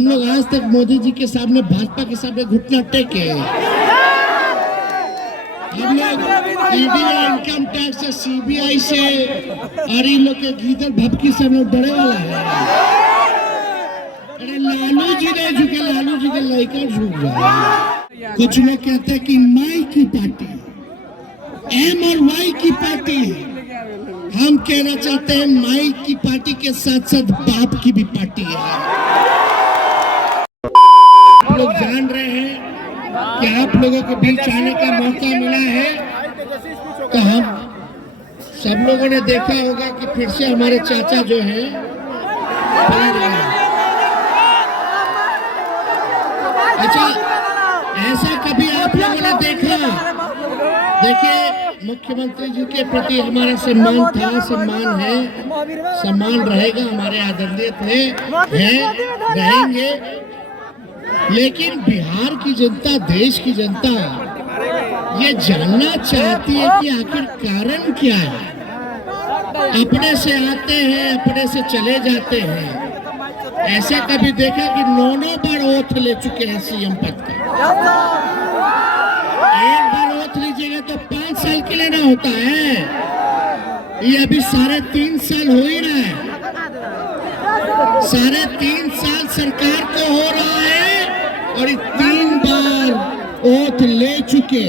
हम लोग आज तक मोदी जी के सामने, भाजपा के सामने घुटना टेके। हम लोग ईडी, इनकम टैक्स से, सीबीआई से और इन लोग के गीदड़ भपकी से हम लोग डरे वाला है। अरे लालू जी नहीं झुके, लालू जी के लड़का झुक जाए। कुछ लोग कहते हैं कि माई की पार्टी, एम और वाई की पार्टी है। हम कहना चाहते हैं माई की पार्टी के साथ साथ बाप की भी पार्टी है। आप लोग जान रहे हैं कि आप लोगों के बीच आने का मौका मिला है, तो हम सब लोगों ने देखा होगा कि फिर से हमारे चाचा जो हैं बना रहे हैं। अच्छा, ऐसा कभी आप लोगों ने देखा? देखिए, मुख्यमंत्री जी के प्रति हमारा सम्मान था, सम्मान है, सम्मान रहेगा, हमारे आदरणीय थे, हैं, रहेंगे। लेकिन बिहार की जनता, देश की जनता ये जानना चाहती है कि आखिर कारण क्या है। अपने से आते हैं, अपने से चले जाते हैं। ऐसा कभी देखा कि 9 बार ओथ ले चुके हैं सीएम पद का। एक बार ओथ लीजिएगा तो 5 साल के लिए ना होता है। ये अभी 3.5 साल हो ही रहा है। 3.5 साल सरकार को हो रहा है और 3 बार ओथ ले चुके।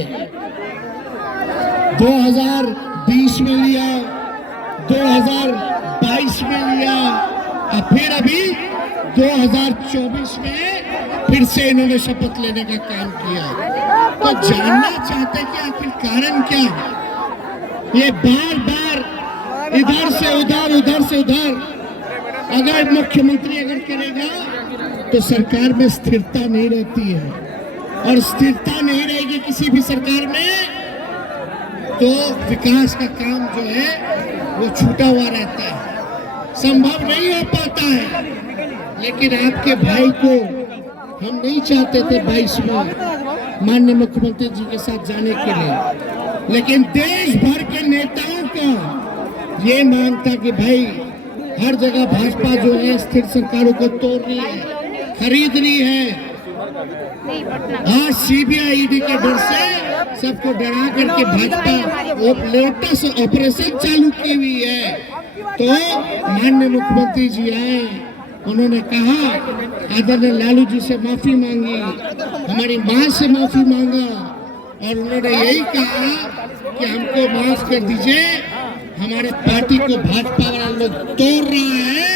2020 में लिया, 2022 में लिया और फिर अभी 2024 में फिर से इन्होंने शपथ लेने का काम किया। तो जानना चाहते हैं कि आखिर कारण क्या है। ये बार बार इधर से उधर, उधर से उधर। अगर मुख्यमंत्री अगर करेगा तो सरकार में स्थिरता नहीं रहती है, और स्थिरता नहीं रहेगी किसी भी सरकार में तो विकास का काम जो है वो छूटा हुआ रहता है, संभव नहीं हो पाता है। लेकिन आपके भाई को हम नहीं चाहते थे 22 में माननीय मुख्यमंत्री जी के साथ जाने के लिए, लेकिन देश भर के नेताओं का ये मांग था कि भाई हर जगह भाजपा जो है स्थिर सरकारों को तोड़ रही है, खरीद रही है। आज सीबीआई, ईडी के डर से सबको डरा करके भाजपा लोटस ऑपरेशन चालू की हुई है। तो माननीय मुख्यमंत्री जी आए, उन्होंने कहा, आदरणीय लालू जी से माफी मांगी, हमारी मां से माफी मांगा, और उन्होंने यही कहा कि हमको माफ कर दीजिए, हमारे पार्टी को भाजपा वाला लोग तोड़ रहा है,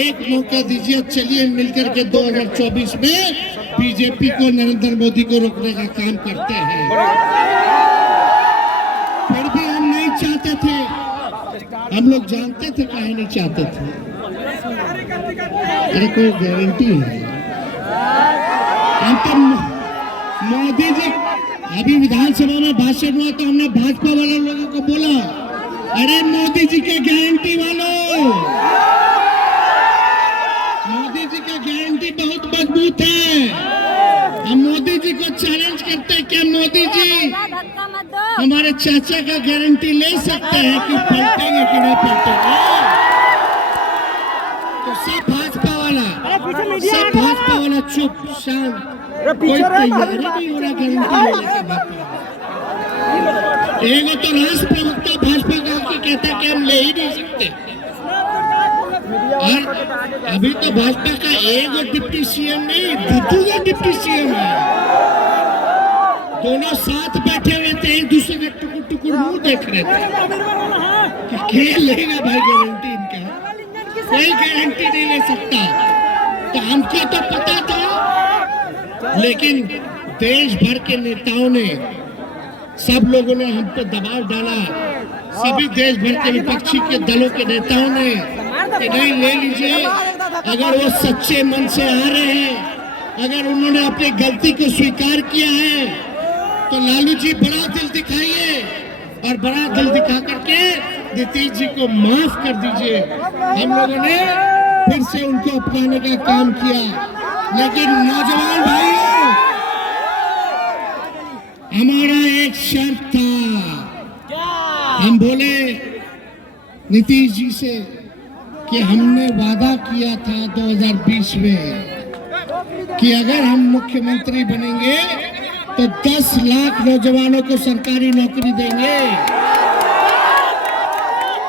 एक मौका दीजिए, चलिए मिलकर के 2024 में बीजेपी को, नरेंद्र मोदी को रोकने का काम करते हैं। फिर भी हम नहीं चाहते थे, हम लोग जानते थे काहे नहीं चाहते थे। अरे कोई गारंटी है? हम तो मोदी जी अभी विधानसभा में भाषण हुआ तो हमने भाजपा वाले लोगों को बोला, अरे मोदी जी के गारंटी वालों, मोदी जी का गारंटी बहुत मजबूत है। हम मोदी जी को चैलेंज करते हैं, क्या मोदी जी हमारे चाचा का गारंटी ले सकते हैं कि पलटेंगे कि नहीं पलटेंगे? तो सब भाजपा वाला चुप शांत, कोई तैयारी नहीं हो रहा गारंटी लेने का। एक तो राष्ट्र प्रवक्ता भाजपा का कहता है कि हम ले ही नहीं सकते, और अभी तो भाजपा का एक डिप्टी सीएम नहीं, 2 डिप्टी सीएम है। दोनों साथ बैठे हुए थे, एक दूसरे के टुकुर टुकुर मुंह देख रहे थे कि क्या लेगा भाई गारंटी इनका, कोई गारंटी नहीं ले सकता। तो हमको तो पता था, लेकिन देश भर के नेताओं ने, सब लोगों ने हम पे दबाव डाला, सभी देश भर के विपक्षी के दलों के नेताओं ने कि नहीं ले लीजिए। अगर वो सच्चे मन से आ रहे हैं, अगर उन्होंने अपनी गलती को स्वीकार किया है, तो लालू जी बड़ा दिल दिखाइए, और बड़ा दिल दिखा करके नीतीश जी को माफ कर दीजिए। हम लोगों ने फिर से उनको अपनाने का काम किया। लेकिन नौजवान भाइयों, हमारा एक शर्त था, हम बोले नीतीश जी से कि हमने वादा किया था 2020 में कि अगर हम मुख्यमंत्री बनेंगे तो 10 लाख नौजवानों को सरकारी नौकरी देंगे।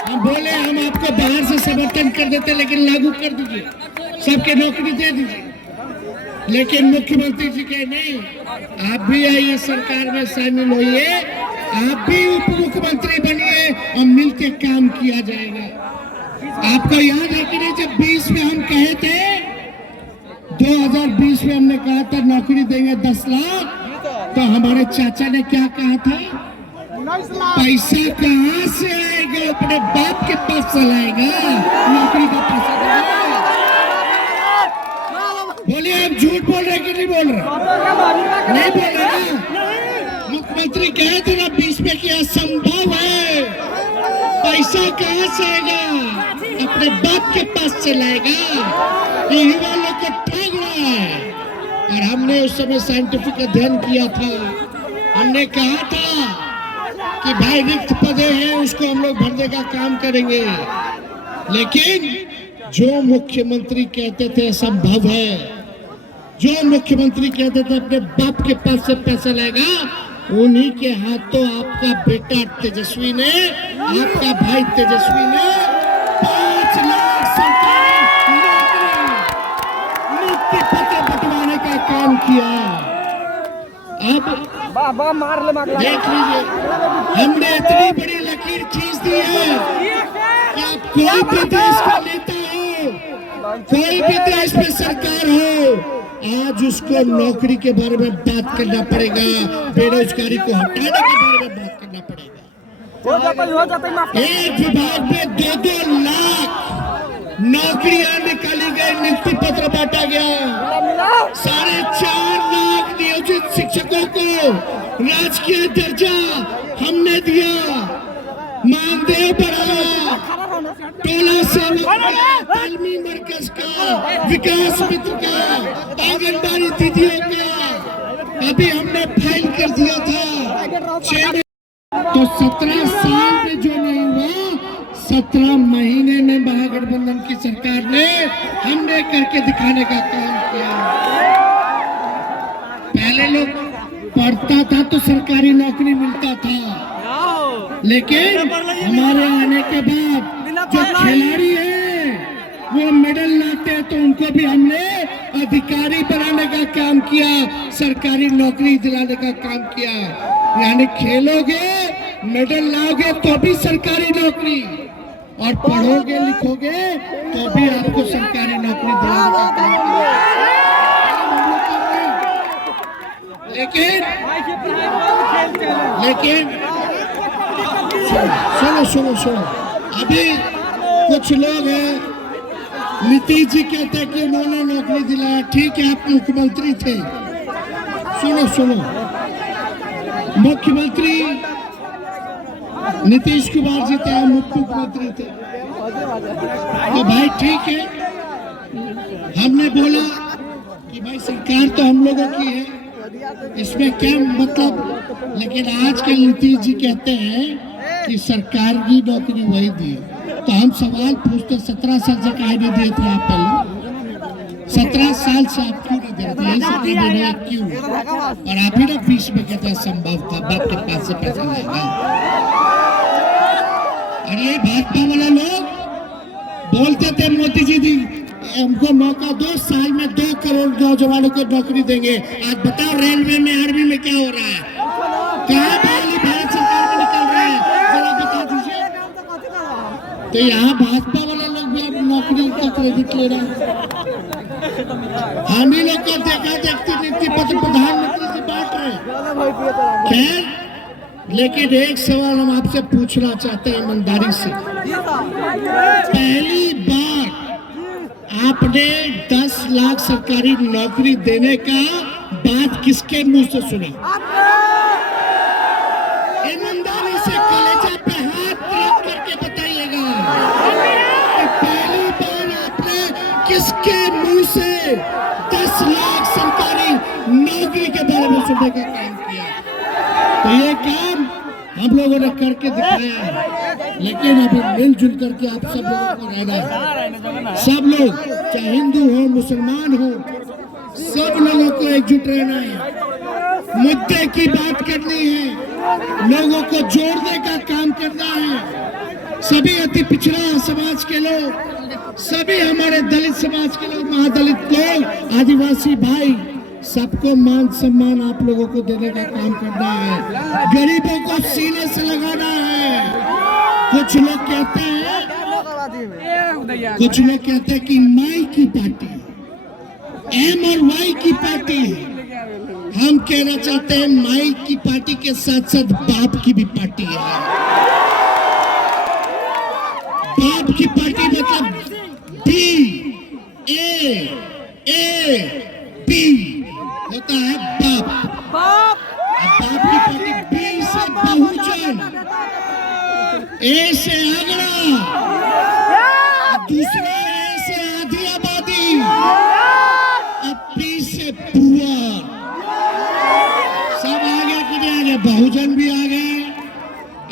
हम बोले हम आपको बाहर से समर्थन कर देते, लेकिन लागू कर दीजिए, सबके नौकरी दे दीजिए। लेकिन मुख्यमंत्री जी कहे नहीं, आप भी आइए सरकार में शामिल होइए, आप भी उप मुख्यमंत्री बनिए और मिलकर काम किया जाएगा। आपको याद है कि नहीं, जब 20 में हम कहे थे, 2020 में हमने कहा था नौकरी देंगे 10 लाख, तो हमारे चाचा ने क्या कहा था, पैसा कहाँ से आएगा, अपने बाप के पास चलाएगा नौकरी का पैसा देगा। बोलिए आप झूठ बोल रहे कि नहीं बोल रहे? नहीं बोल रहे ना। मुख्यमंत्री कहे थे ना 20 में कि असंभव है, पैसा कहाँ से आएगा, अपने बाप के पास चलाएगा। ये युवा लोग को ठग रहा है। और हमने उस समय साइंटिफिक अध्ययन किया था, हमने कहा था कि भाई रिक्त पदे हैं उसको हम लोग भरने का काम करेंगे, लेकिन जो मुख्यमंत्री कहते थे असंभव है, जो मुख्यमंत्री कहते थे अपने बाप के पास से पैसा लाएगा, उन्हीं के हाथों आपका बेटा तेजस्वी ने, आपका भाई तेजस्वी ने 5 लाख सरकारी नियुक्ति पत्र बंटवाने का काम किया। अब देख लीजिए, हमने इतनी बड़ी लकीर खींच दी है कि आप कोई भी देश का नेता हो, कोई भी देश में सरकार हो, आज उसको नौकरी के बारे में बात करना पड़ेगा, बेरोजगारी को हटाने के बारे में बात करना पड़ेगा। एक विभाग में 2-2 लाख नौकरियां निकाली गई, नियुक्ति पत्र बांटा गया। 4.5 लाख नियोजित शिक्षकों को राजकीय दर्जा हमने दिया, मानदेय बढ़ाया, टोला सेवा, तालमी मरकज का, विकास मित्र का, आंगनबाड़ी दीदियों का अभी हमने फाइल कर दिया था 6। तो 17 साल में जो नहीं हुआ, 17 महीने में महागठबंधन की सरकार ने हमने करके दिखाने का काम किया। पहले लोग पढ़ता था तो सरकारी नौकरी मिलता था, लेकिन हमारे आने के बाद जो खिलाड़ी हैं वो मेडल लाते हैं, तो उनको भी हमने अधिकारी बनाने का काम किया, सरकारी नौकरी दिलाने का काम किया। यानी खेलोगे, मेडल लाओगे तो भी सरकारी नौकरी, और पढ़ोगे लिखोगे तो भी आपको सरकारी नौकरी दिलाने का काम किया। लेकिन सुनो, अभी कुछ लोग हैं, नीतीश जी कहते हैं कि उन्होंने नौकरी दिलाया, ठीक है आप मुख्यमंत्री थे। सुनो, मुख्यमंत्री नीतीश कुमार जी थे, हम उप मुख्यमंत्री थे, तो भाई ठीक है, हमने बोला कि भाई सरकार तो हम लोगों की है, इसमें क्या मतलब। लेकिन आज के नीतीश जी कहते हैं कि सरकार की नौकरी वही दी, तो हम सवाल पूछते 17 साल से काहे नहीं दिए थे आप पहले? 17 साल से आप क्यों नहीं दे रहे थे? क्यों? और आप ही ना 20 में कहते हैं संभव था, बाप के पास से पैसा लाएगा। और ये भाजपा वाला लोग बोलते थे मोदी जी हमको मौका दो, साल में 2 करोड़ नौजवानों को नौकरी देंगे। आज बताओ रेलवे में, आर्मी में क्या हो रहा है? कहाँ भारत सरकार में निकल रहा है, जरा बता दीजिए। तो यहाँ भाजपा वाला लोग भी अब नौकरी का क्रेडिट ले रहे हैं। हम ही लोग को देखा देखती नियुक्ति पत्र प्रधानमंत्री से बांट रहे। खैर, लेकिन एक सवाल हम आपसे पूछना चाहते हैं ईमानदारी से। पहली बार आपने 10 लाख सरकारी नौकरी देने का बात किसके मुंह से सुना? ईमानदारी से कलेजा पे हाथ रख करके बताइएगा कि पहली बार आपने किसके मुंह से 10 लाख सरकारी नौकरी के बारे में सुनने का काम किया। तो ये काम हम लोगों ने करके दिखाया है, लेकिन अभी मिलजुल करके आप सब लोगों को रहना है। सब लोग, चाहे हिंदू हो, मुसलमान हो, सब लोगों को एकजुट रहना है, मुद्दे की बात करनी है, लोगों को जोड़ने का काम करना है। सभी अति पिछड़ा समाज के लोग, सभी हमारे दलित समाज के लोग, महादलित लोग, आदिवासी भाई, सबको मान सम्मान आप लोगों को देने का काम करना है। गरीबों को सीने से लगाना है। कुछ लोग कहते हैं कि माई की पार्टी, एम और वाई की पार्टी है। हम कहना चाहते हैं माई की पार्टी के साथ साथ बाप की भी पार्टी है। बाप की पार्टी मतलब B होता है बाप। बाप की पार्टी B से बहुजन, A से आगरा, दूसरा A से आधी आबादी, और P से पुअर। सब आ गए कि नहीं आ गए? बहुजन भी आ गए,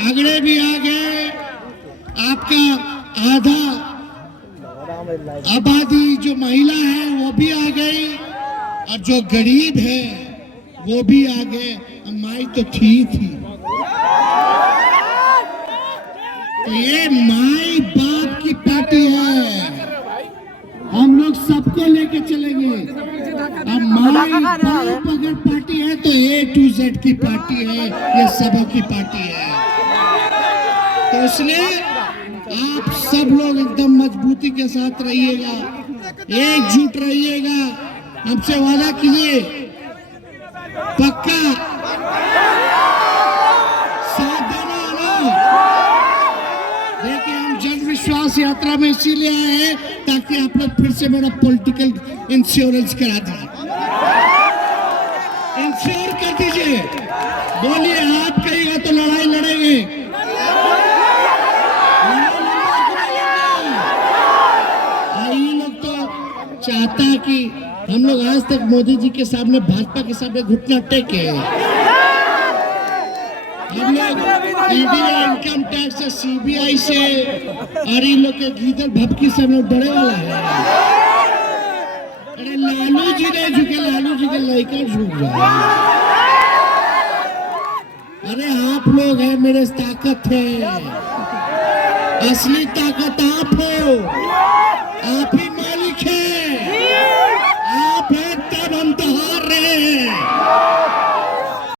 आगरे भी आ गए, आपका आधा आबादी जो महिला है वो भी आ गई, और जो गरीब है वो भी आ गए। माई तो थी। तो ये माई बाप की पार्टी है, हम लोग सबको लेके चलेंगे। अब माई बाप अगर पार्टी है तो A to Z की पार्टी है, ये सबों की पार्टी है। तो इसलिए आप सब लोग एकदम मजबूती के साथ रहिएगा, एकजुट रहिएगा। हमसे वादा कीजिए, पक्का साथ देना है। देखिए, हम जन विश्वास यात्रा में इसीलिए आए हैं ताकि आप लोग फिर से मेरा पॉलिटिकल इंश्योरेंस करा दें। इंश्योर कर दीजिए, बोलिए आप कहिएगा तो लड़ाई लड़ेंगे। ये लोग तो चाहता है कि हम लोग आज तक मोदी जी के सामने, भाजपा के सामने घुटना टेके। हम लोग इंडिया इनकम टैक्स से, CBI से, और इन लोग के गीदड़ भपकी से हम लोग डरे वाला है। अरे लालू जी नहीं झुके, लालू जी के लड़का झुक जाए। अरे आप लोग हैं, मेरे ताकत है, असली ताकत आप हो, आप ही